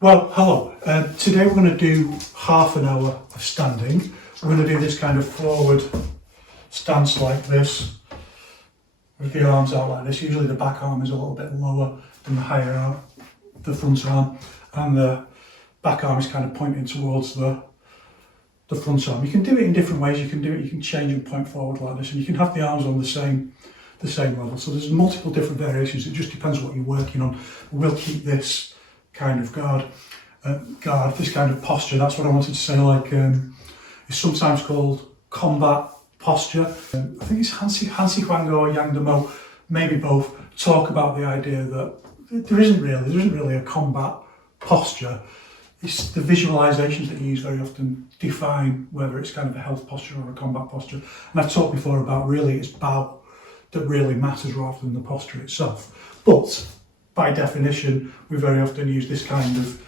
Well, hello. Today we're going to do half an hour of standing. We're going to do this kind of forward stance like this, with the arms out like this. Usually the back arm is a little bit lower than the higher arm, the front arm, and the back arm is kind of pointing towards the front arm. You can do it in different ways. You can change and point forward like this, and you can have the arms on the same level. So there's multiple different variations. It just depends what you're working on. We'll keep this kind of this kind of posture. That's what I wanted to say. It's sometimes called combat posture. I think it's Han Xiguang or Yang De Mo, maybe both, talk about the idea that there isn't really a combat posture. It's the visualizations that you use very often define whether it's kind of a health posture or a combat posture. And I've talked before about really it's bow that really matters rather than the posture itself. But by definition, we very often use this kind of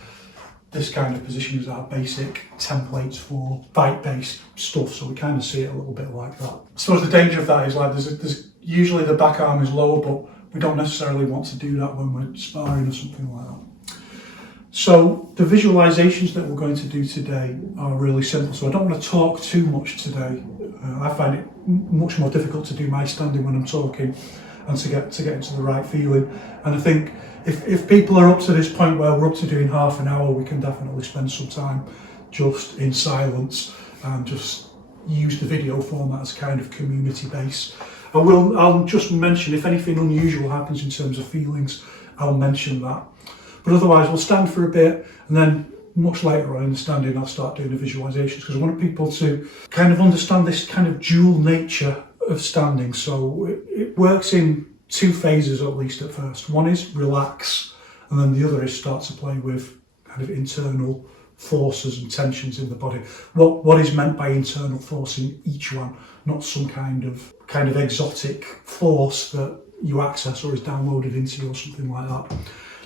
position as our basic templates for fight-based stuff. So we kind of see it a little bit like that. I suppose the danger of that is there's usually the back arm is lower, but we don't necessarily want to do that when we're sparring or something like that. So the visualizations that we're going to do today are really simple. So I don't want to talk too much today. I find it much more difficult to do my standing when I'm talking and to get into the right feeling. And I think if people are up to this point where we're up to doing half an hour, we can definitely spend some time just in silence and just use the video format as kind of community base. I'll just mention if anything unusual happens in terms of feelings, I'll mention that. But otherwise we'll stand for a bit, and then much later on in the standing I'll start doing the visualizations, because I want people to kind of understand this kind of dual nature of standing. So it works in two phases at least at first. One is relax, and then the other is start to play with kind of internal forces and tensions in the body. What is meant by internal force in each one, not some kind of exotic force that you access or is downloaded into you or something like that.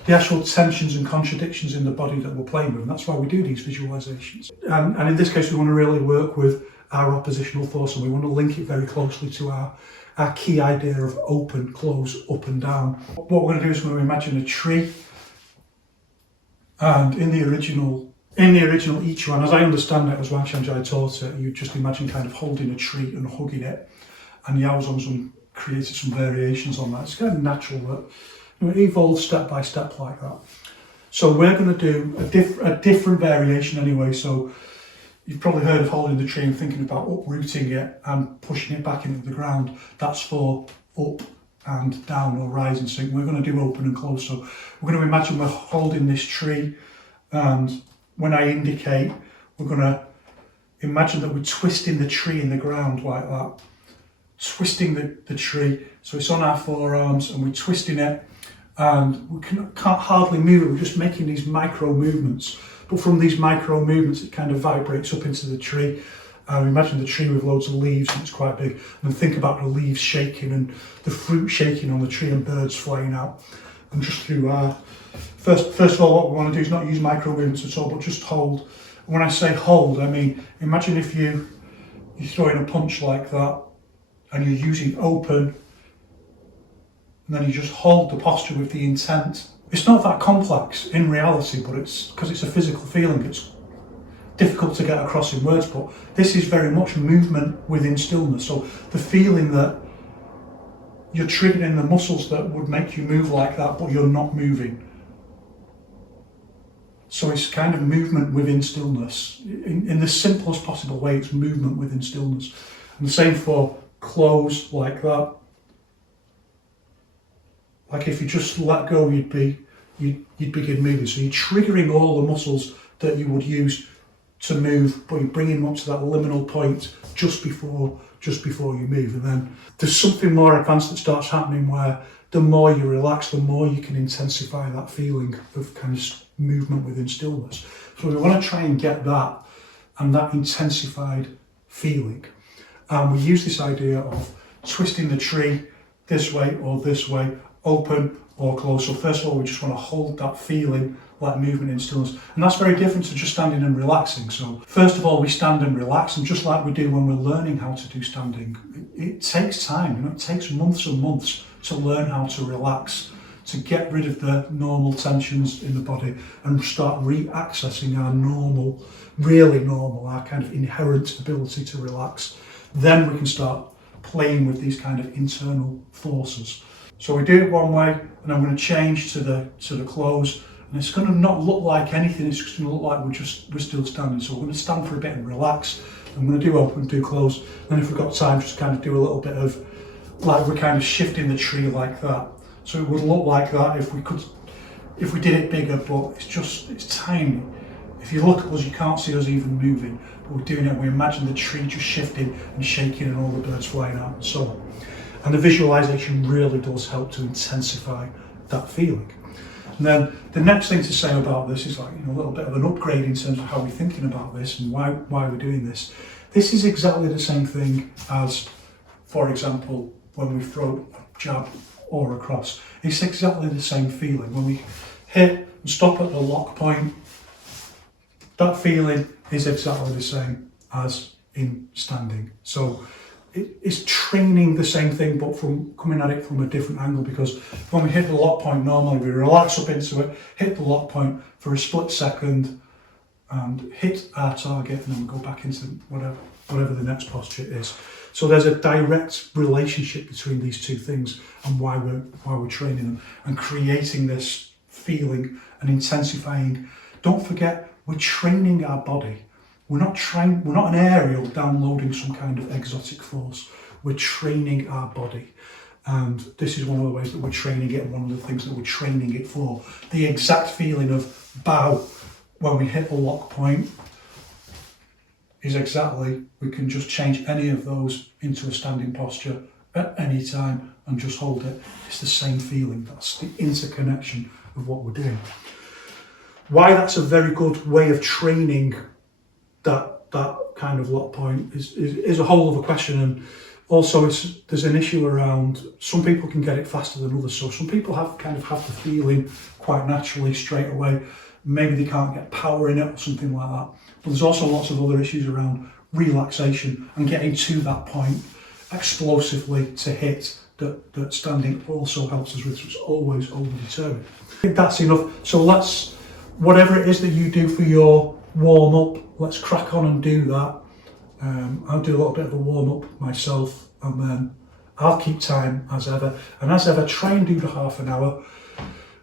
The actual tensions and contradictions in the body that we're playing with, and that's why we do these visualizations. And in this case we want to really work with our oppositional force, and we want to link it very closely to our key idea of open, close, up and down. What we're going to do is we're going to imagine a tree, and in the original Yiquan, as I understand it, as Wang Shanzhai taught it, you just imagine kind of holding a tree and hugging it, and Yao Zhong created some variations on that. It's kind of natural that it evolves step by step like that. So we're going to do a different variation anyway. So you've probably heard of holding the tree and thinking about uprooting it and pushing it back into the ground. That's for up and down, or rise and sink. We're going to do open and close. So we're going to imagine we're holding this tree, and when I indicate, we're going to imagine that we're twisting the tree in the ground like that. Twisting the tree. So it's on our forearms and we're twisting it, and we can't hardly move it. We're just making these micro movements. But from these micro movements, it kind of vibrates up into the tree. Imagine the tree with loads of leaves, and it's quite big. And think about the leaves shaking and the fruit shaking on the tree and birds flying out. And just through first of all, what we want to do is not use micro movements at all, but just hold. When I say hold, I mean, imagine if you're throwing a punch like that, and you're using open, and then you just hold the posture with the intent. It's not that complex in reality, but it's because it's a physical feeling, it's difficult to get across in words, but this is very much movement within stillness. So the feeling that you're triggering the muscles that would make you move like that, but you're not moving. So it's kind of movement within stillness. In the simplest possible way, it's movement within stillness. And the same for close, like that. Like if you just let go, you'd begin moving. So you're triggering all the muscles that you would use to move, but you're bringing them up to that liminal point just before you move. And then there's something more advanced that starts happening where the more you relax, the more you can intensify that feeling of kind of movement within stillness. So we want to try and get that and that intensified feeling. And we use this idea of twisting the tree this way or this way, open or close. So first of all, we just want to hold that feeling like movement in stillness. And that's very different to just standing and relaxing. So first of all, we stand and relax, and just like we do when we're learning how to do standing, it takes time. It takes months and months to learn how to relax, to get rid of the normal tensions in the body and start re-accessing our normal, really normal, our kind of inherent ability to relax. Then we can start playing with these kind of internal forces. So we do it one way, and I'm going to change to the close, and it's going to not look like anything. It's just going to look like we're still standing. So we're going to stand for a bit and relax. I'm going to do open, do close, and if we've got time, just kind of do a little bit of like we're kind of shifting the tree like that. So it would look like that if we did it bigger, but it's tiny. If you look at us, you can't see us even moving, but we're doing it. We imagine the tree just shifting and shaking and all the birds flying out and so on. And the visualization really does help to intensify that feeling. And then the next thing to say about this is like, a little bit of an upgrade in terms of how we're thinking about this and why we're doing this. This is exactly the same thing as, for example, when we throw a jab or a cross. It's exactly the same feeling. When we hit and stop at the lock point, that feeling is exactly the same as in standing. So it's training the same thing, but from coming at it from a different angle, because when we hit the lock point, normally we relax up into it, hit the lock point for a split second and hit our target, and then we go back into whatever the next posture is. So there's a direct relationship between these two things and why we're training them and creating this feeling and intensifying. Don't forget, we're training our body. We're not an aerial downloading some kind of exotic force. We're training our body. And this is one of the ways that we're training it, and one of the things that we're training it for. The exact feeling of bow when we hit the lock point is exactly, we can just change any of those into a standing posture at any time and just hold it. It's the same feeling. That's the interconnection of what we're doing. Why that's a very good way of training that kind of lock point is a whole other question. And also there's an issue around, some people can get it faster than others. So some people have the feeling quite naturally straight away. Maybe they can't get power in it or something like that. But there's also lots of other issues around relaxation and getting to that point explosively to hit that standing also helps us with. So it's always over-determined. I think that's enough. So whatever it is that you do for your warm up, let's crack on and do that. I'll do a little bit of a warm up myself, and then I'll keep time as ever. And as ever, try and do the half an hour.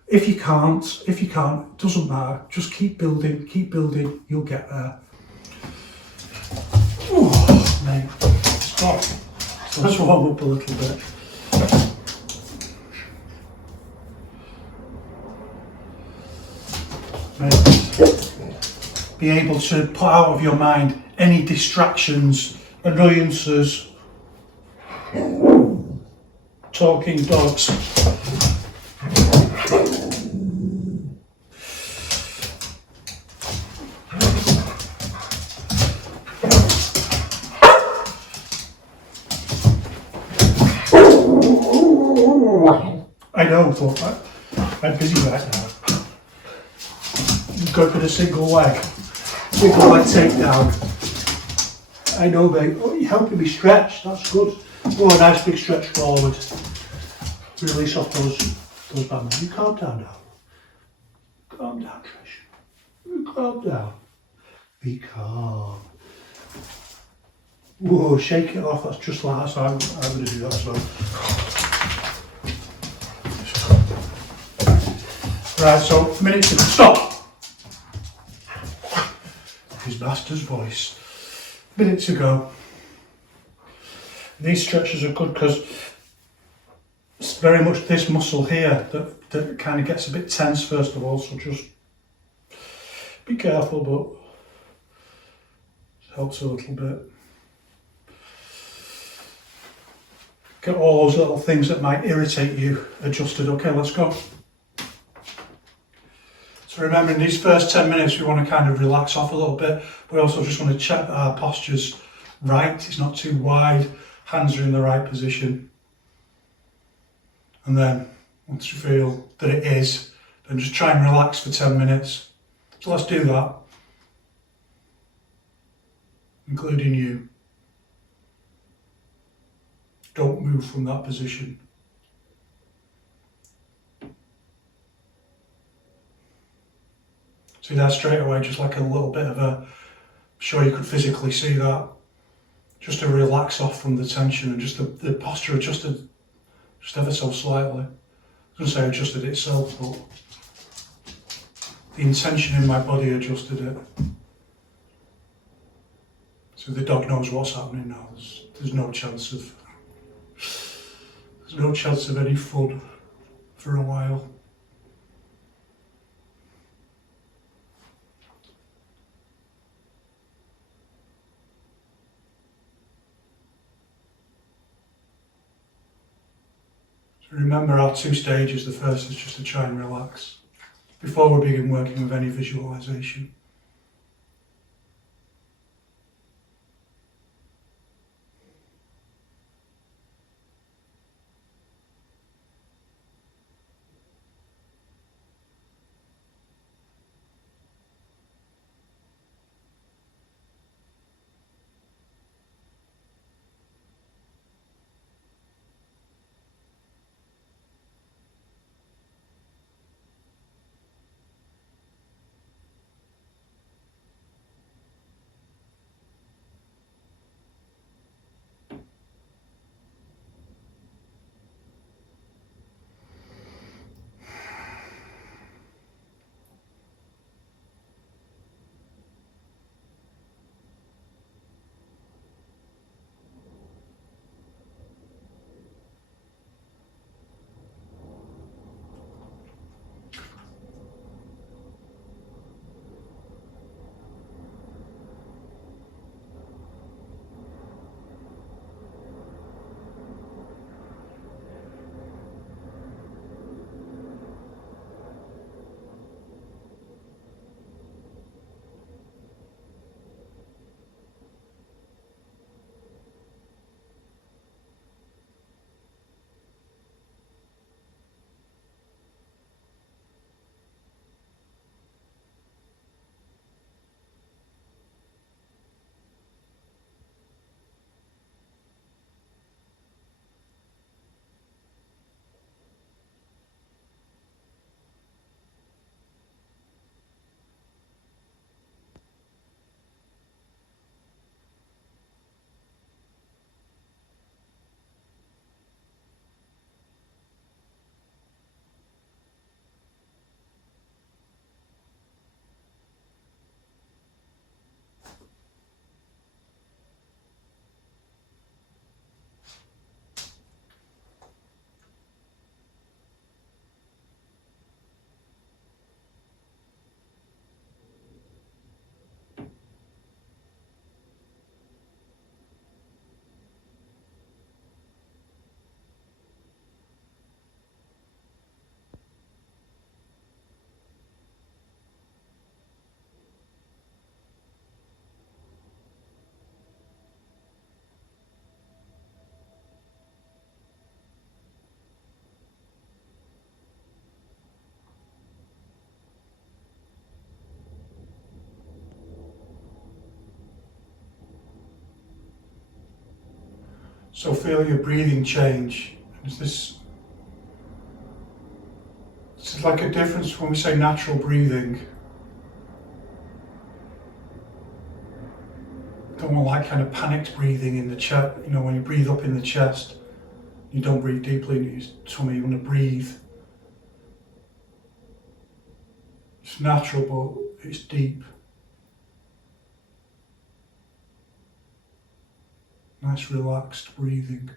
If you can't, it doesn't matter. Just keep building, you'll get there. Ooh, mate, stop. So let's warm up a little bit. Mate, be able to put out of your mind any distractions, annoyances, talking dogs. I know, but I'm busy right now. Go for the single leg takedown. I know, mate. Oh, you're helping me stretch. That's good. Oh, a nice big stretch forward. Release off those bands. You calm down now. Calm down, Trish. You calm down. Be calm. Whoa, shake it off. That's just like that. So I'm going to do that as well. Right, so minutes to stop. His master's voice. Minute to go. These stretches are good because it's very much this muscle here that kind of gets a bit tense first of all, so just be careful, but it helps a little bit. Get all those little things that might irritate you adjusted. Okay, let's go. So remember, in these first 10 minutes, we want to kind of relax off a little bit. We also just want to check that our posture's right. It's not too wide. Hands are in the right position. And then, once you feel that it is, then just try and relax for 10 minutes. So let's do that. Including you. Don't move from that position. See there straight away, just like a little bit of a, I'm sure you could physically see that, just to relax off from the tension, and just the posture adjusted just ever so slightly. I was going to say adjusted itself, but the intention in my body adjusted it. So the dog knows what's happening now. There's no chance of any fun for a while. So remember our 2 stages. The first is just to try and relax before we begin working with any visualization. So feel your breathing change. It's like a difference when we say natural breathing. Don't want like kind of panicked breathing in the chest. You know, when you breathe up in the chest, you don't breathe deeply into your tummy. You want to breathe. It's natural, but it's deep. Nice relaxed breathing.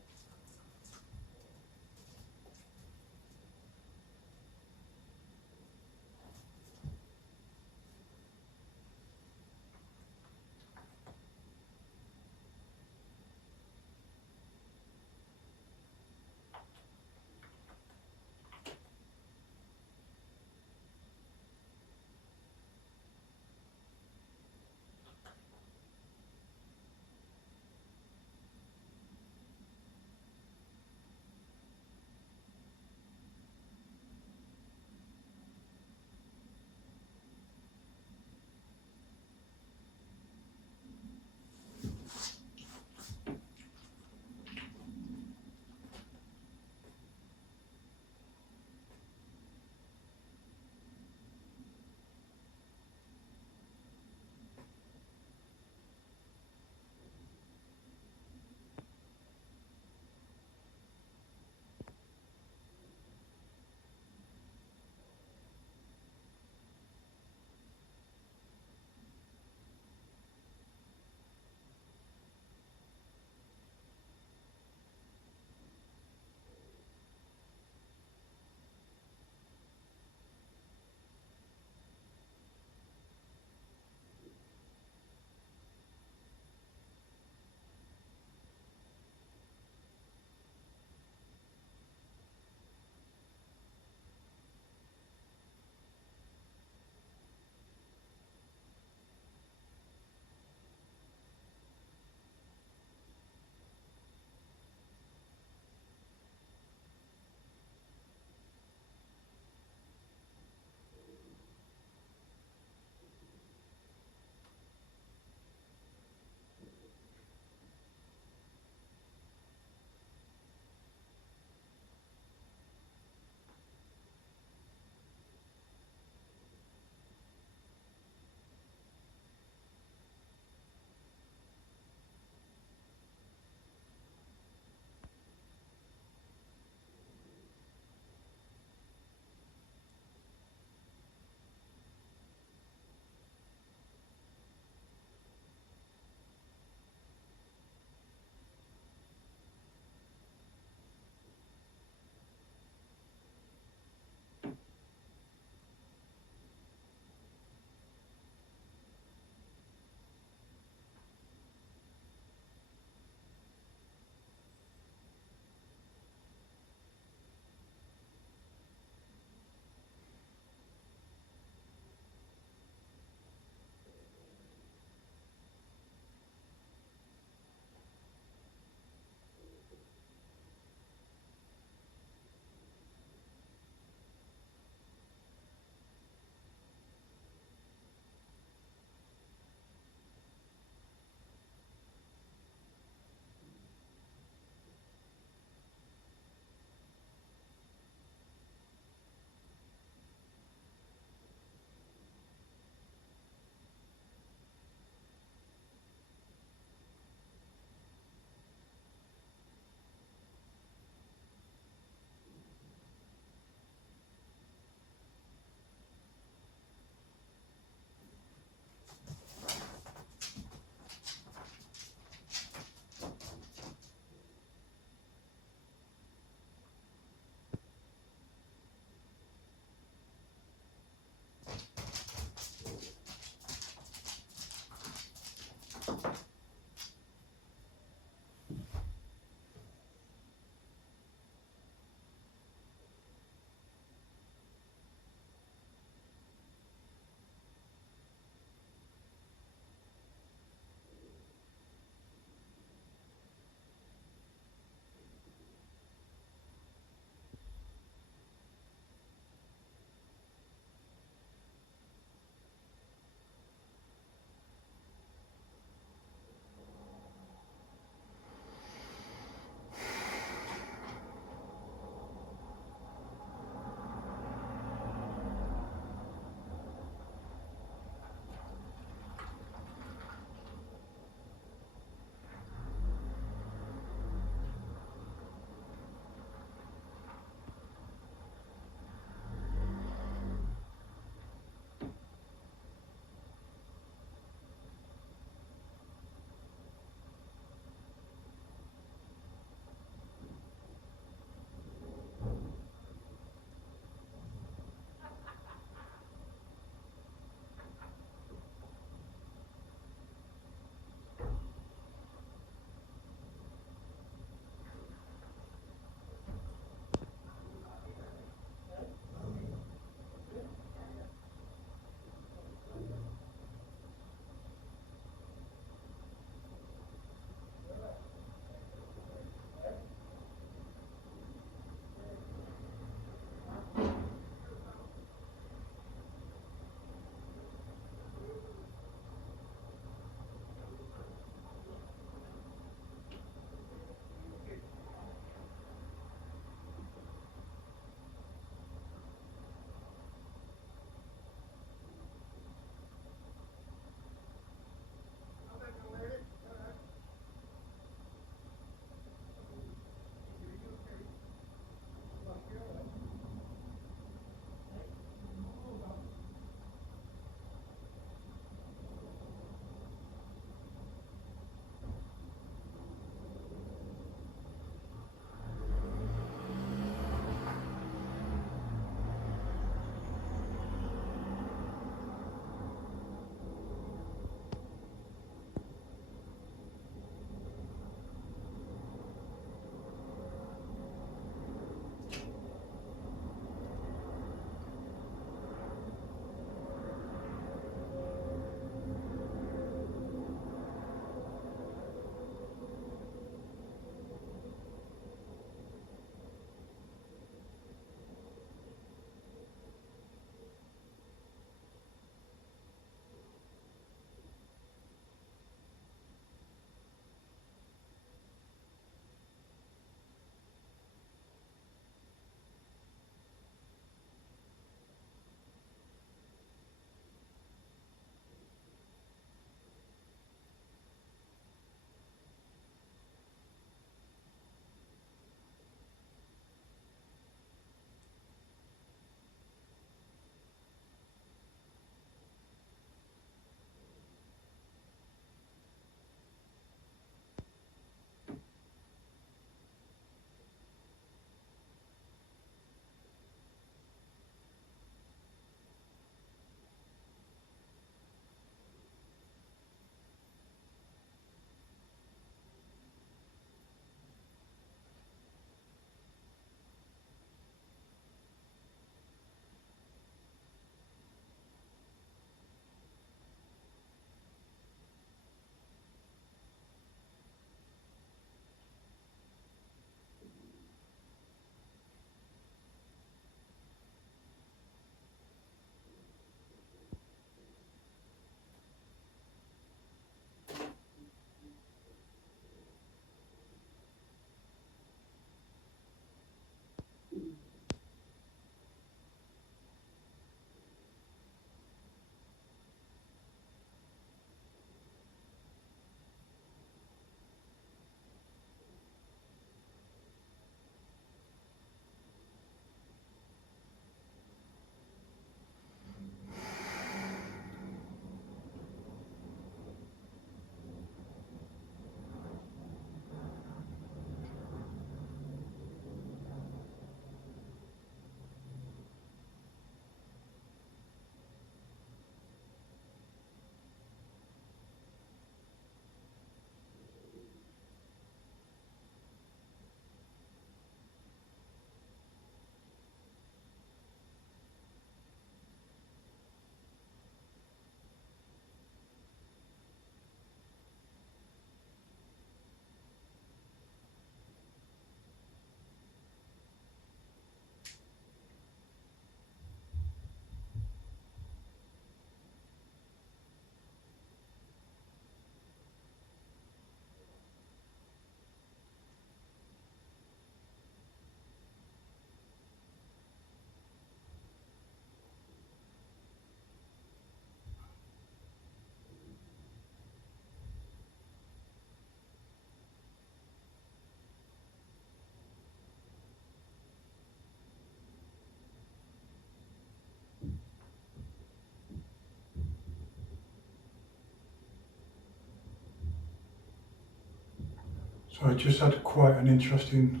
So I just had quite an interesting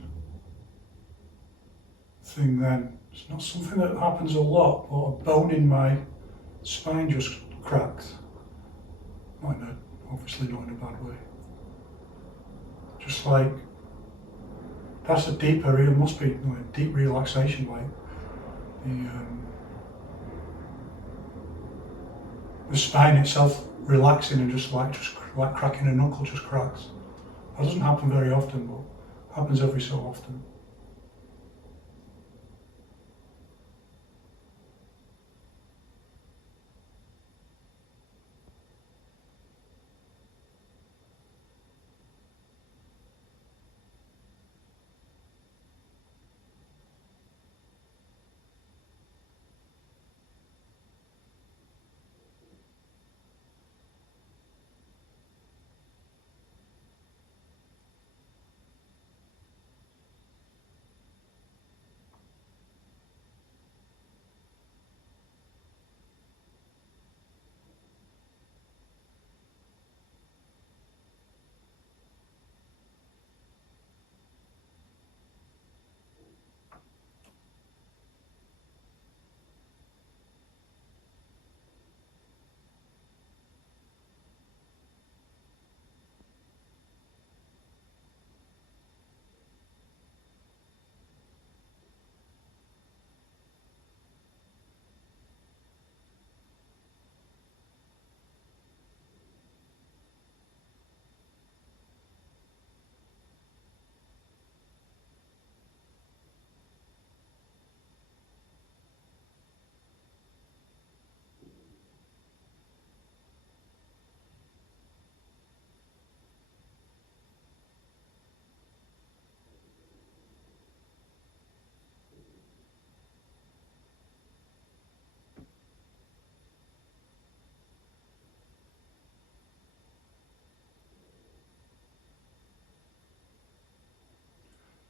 thing then. It's not something that happens a lot, but a bone in my spine just cracked. Obviously not in a bad way. Just like, that's a deeper, it must be like deep relaxation, like the spine itself relaxing and just like cracking a knuckle just cracks. That doesn't happen very often, but happens every so often.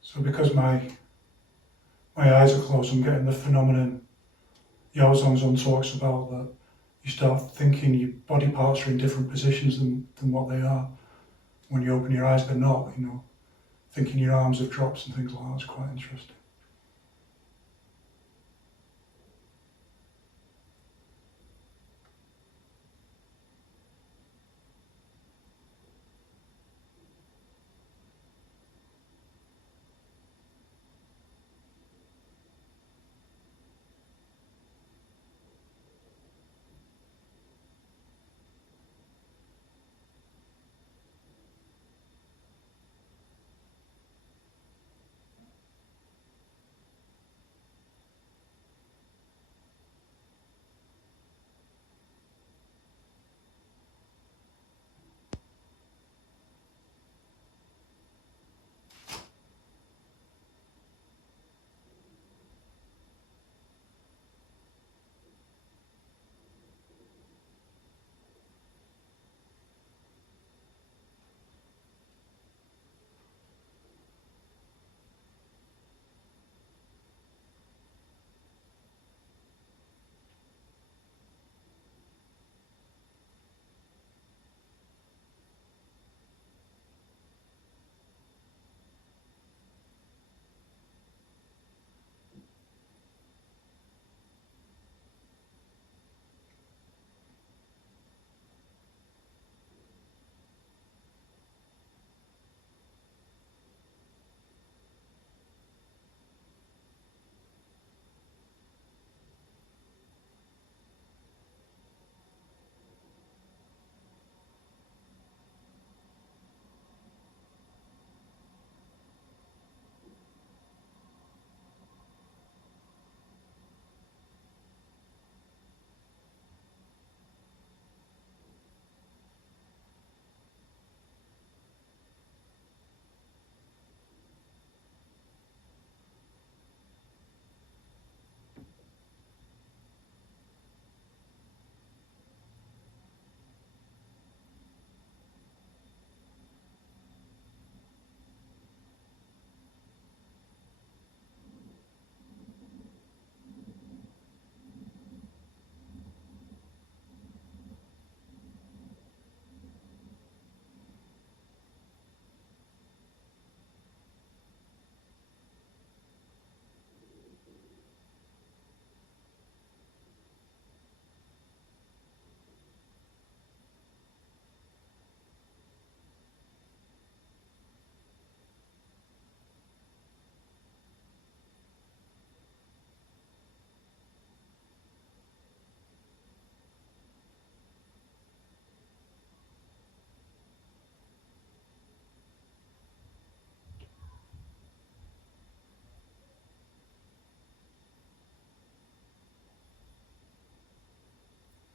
So because my eyes are closed, I'm getting the phenomenon Zhan talks about, that you start thinking your body parts are in different positions than what they are. When you open your eyes, they're not, thinking your arms have dropped and things like that. It's quite interesting.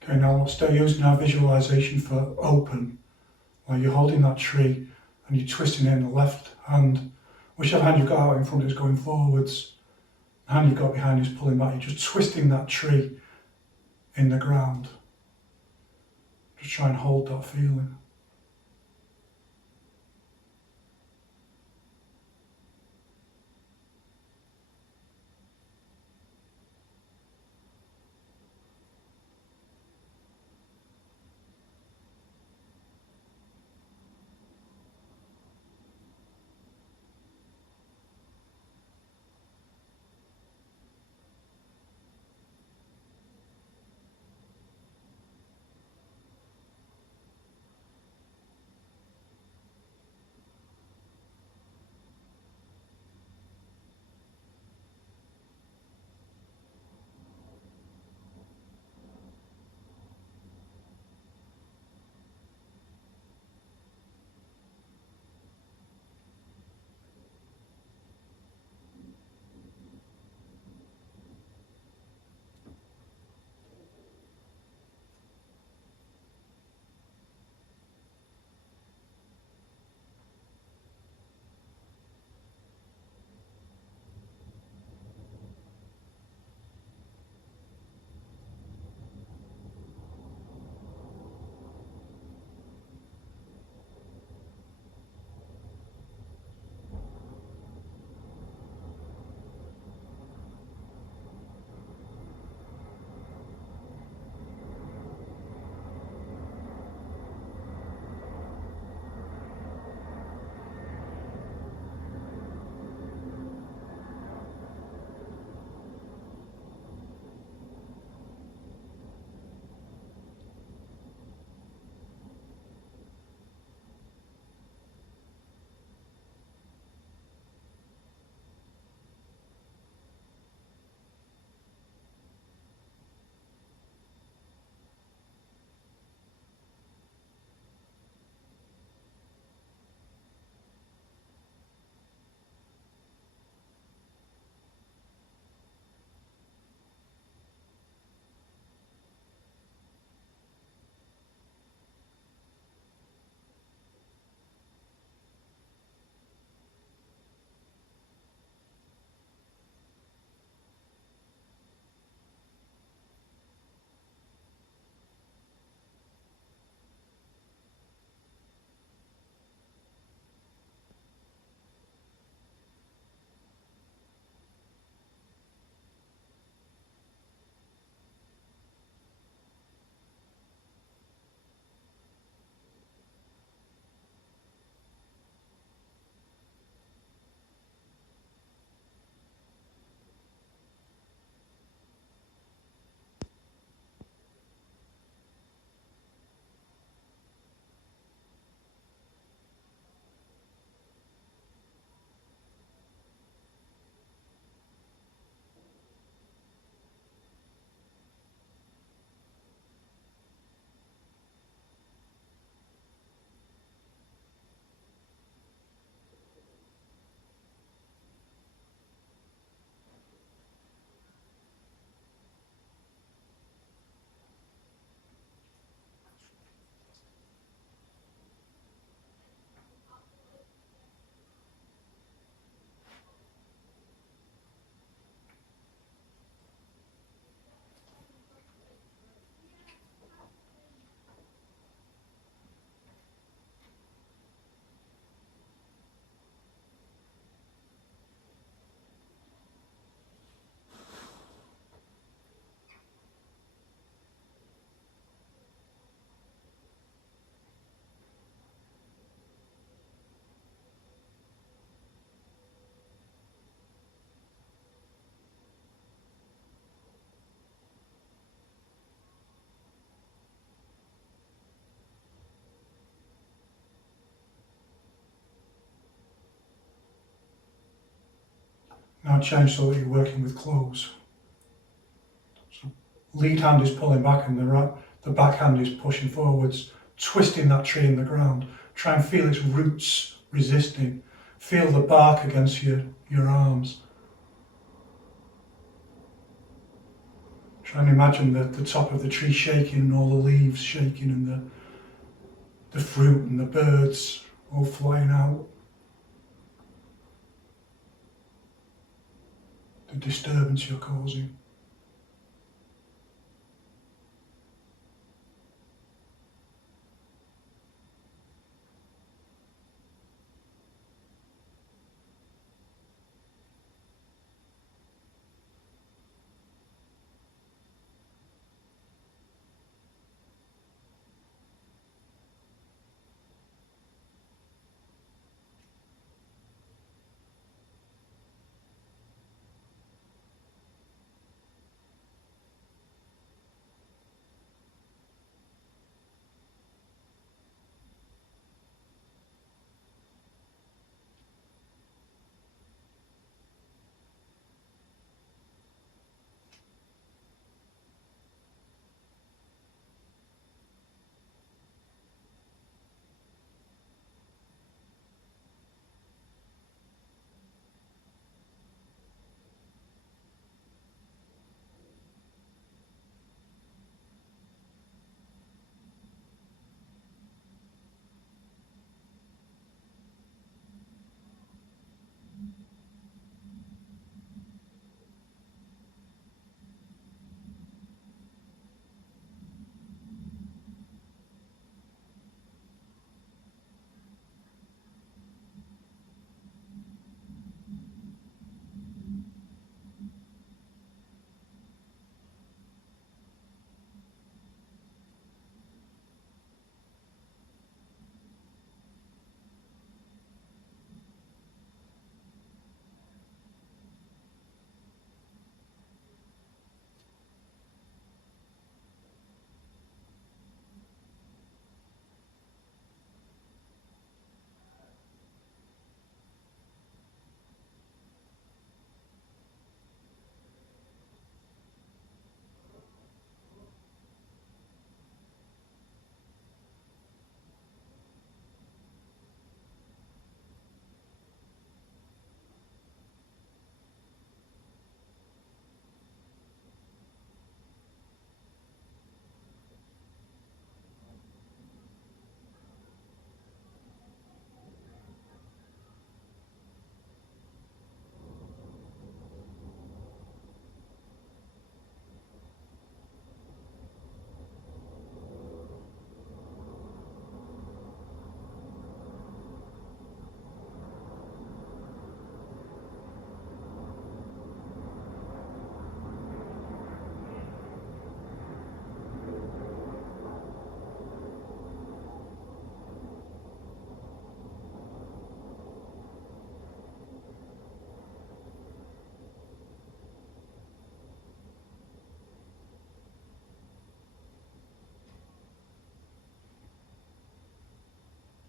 Okay, now we'll start using our visualization for open, where you're holding that tree and you're twisting it in the left hand. Whichever hand you've got out in front is going forwards. The hand you've got behind is pulling back. You're just twisting that tree in the ground. Just try and hold that feeling. Now change so that you're working with clothes. So lead hand is pulling back and the back hand is pushing forwards, twisting that tree in the ground. Try and feel its roots resisting. Feel the bark against your arms. Try and imagine the top of the tree shaking and all the leaves shaking and the fruit and the birds all flying out. The disturbance you're causing.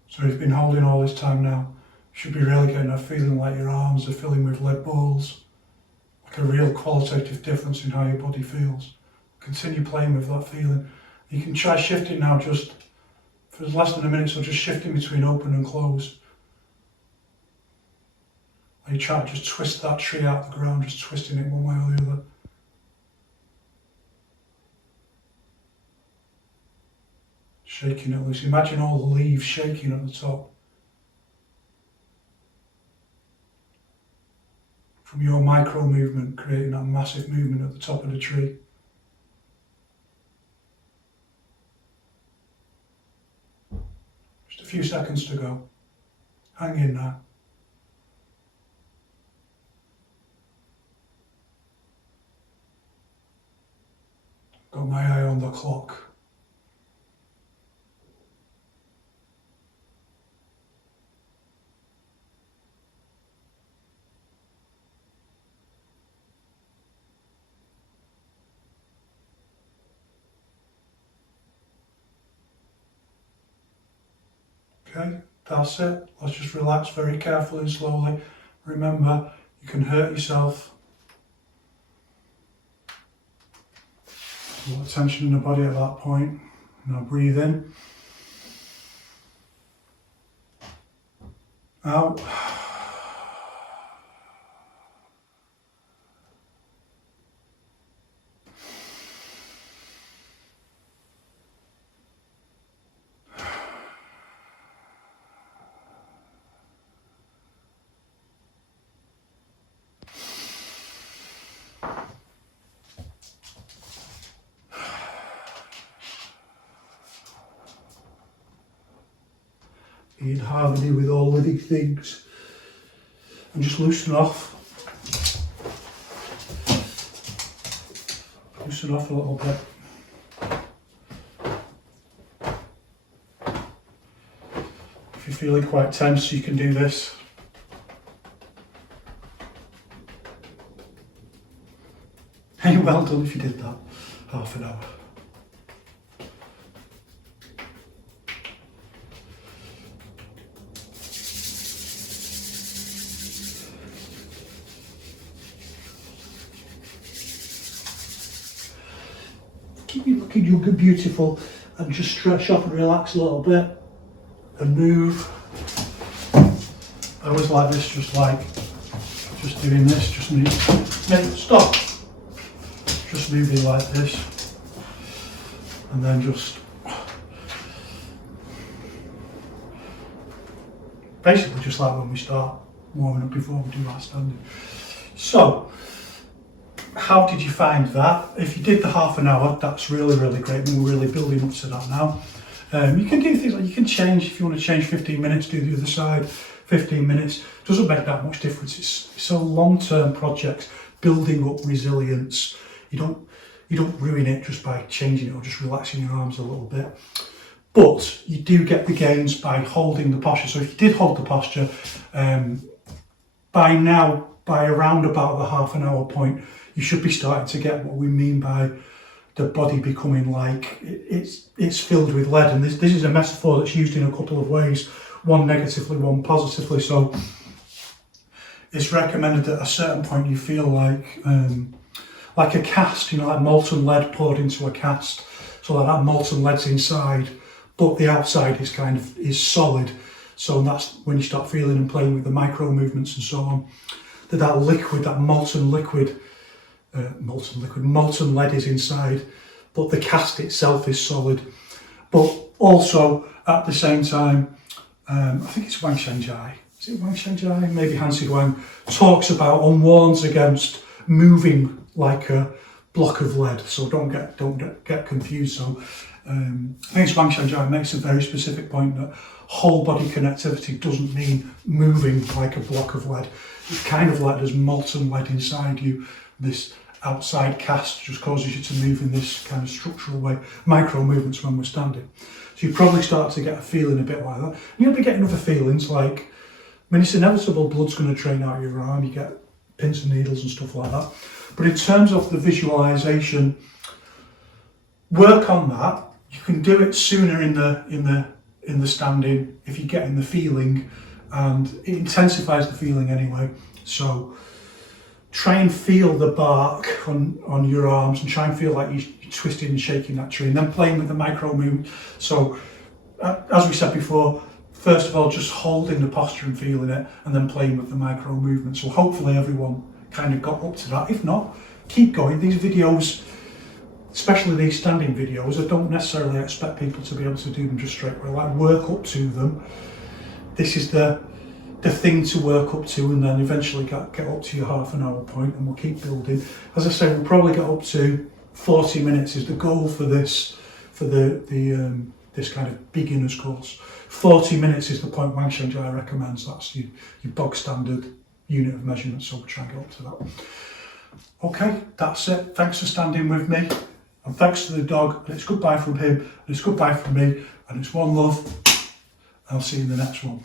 So you've been holding all this time now. You should be really getting a feeling like your arms are filling with lead balls, like a real qualitative difference in how your body feels. Continue playing with that feeling. You can try shifting now just for less than a minute, so just shifting between open and closed. Like you try to just twist that tree out of the ground, just twisting it one way or the other. Shaking it loose. Imagine all the leaves shaking at the top. From your micro movement, creating that massive movement at the top of the tree. Just a few seconds to go. Hang in there. Got my eye on the clock. Okay, that's it. Let's just relax very carefully and slowly. Remember, you can hurt yourself. A lot of tension in the body at that point. Now breathe in. Out. be in harmony with all living things. And just loosen off. Loosen off a little bit. If you're feeling quite tense, you can do this. Hey, well done if you did that. Half an hour. Keep you looking young and beautiful, and just stretch off and relax a little bit and move. I always like this, just doing this, just move. Stop. Just moving like this, and then just basically just like when we start warming up before we do our standing. So, how did you find that? If you did the half an hour, that's really, really great. We're really building up to that now. You can do things like, you can change, if you want to change 15 minutes, do the other side, 15 minutes. Doesn't make that much difference. It's a long-term project, building up resilience. You don't ruin it just by changing it or just relaxing your arms a little bit. But you do get the gains by holding the posture. So if you did hold the posture, by now, by around about the half an hour point, you should be starting to get what we mean by the body becoming like it's filled with lead. And this is a metaphor that's used in a couple of ways, one negatively, one positively. So it's recommended that at a certain point you feel like a cast, like molten lead poured into a cast. So like that molten lead's inside, but the outside is solid. So that's when you start feeling and playing with the micro movements and so on. That liquid, that molten lead is inside, but the cast itself is solid. But also at the same time, I think it's Wang Shenjai. Is it Wang Shenjai? Maybe Han Zhuang talks about and warns against moving like a block of lead. So don't get confused. So I think it's Wang Shenjai makes a very specific point that whole body connectivity doesn't mean moving like a block of lead. It's kind of like there's molten lead inside you. This outside cast just causes you to move in this kind of structural way, micro movements when we're standing. So you probably start to get a feeling a bit like that. And you'll be getting other feelings like, it's inevitable, blood's going to drain out your arm, you get pins and needles and stuff like that. But in terms of the visualization, work on that. You can do it sooner in the standing if you're getting the feeling, and it intensifies the feeling anyway. So try and feel the bark on your arms, and try and feel like you're twisting and shaking that tree, and then playing with the micro movement. So as we said before, first of all, just holding the posture and feeling it, and then playing with the micro movement. So hopefully everyone kind of got up to that. If not, keep going. These videos, especially these standing videos, I don't necessarily expect people to be able to do them just straight away. Like, work up to them. This is the thing to work up to, and then eventually get up to your half an hour point, and we'll keep building. As I say, we'll probably get up to 40 minutes is the goal for this, for this kind of beginner's course. 40 minutes is the point Wang Shenjai recommends. That's your bog standard unit of measurement, so we'll try and get up to that. Okay, that's it. Thanks for standing with me, and thanks to the dog, and it's goodbye from him, and it's goodbye from me, and it's one love. I'll see you in the next one.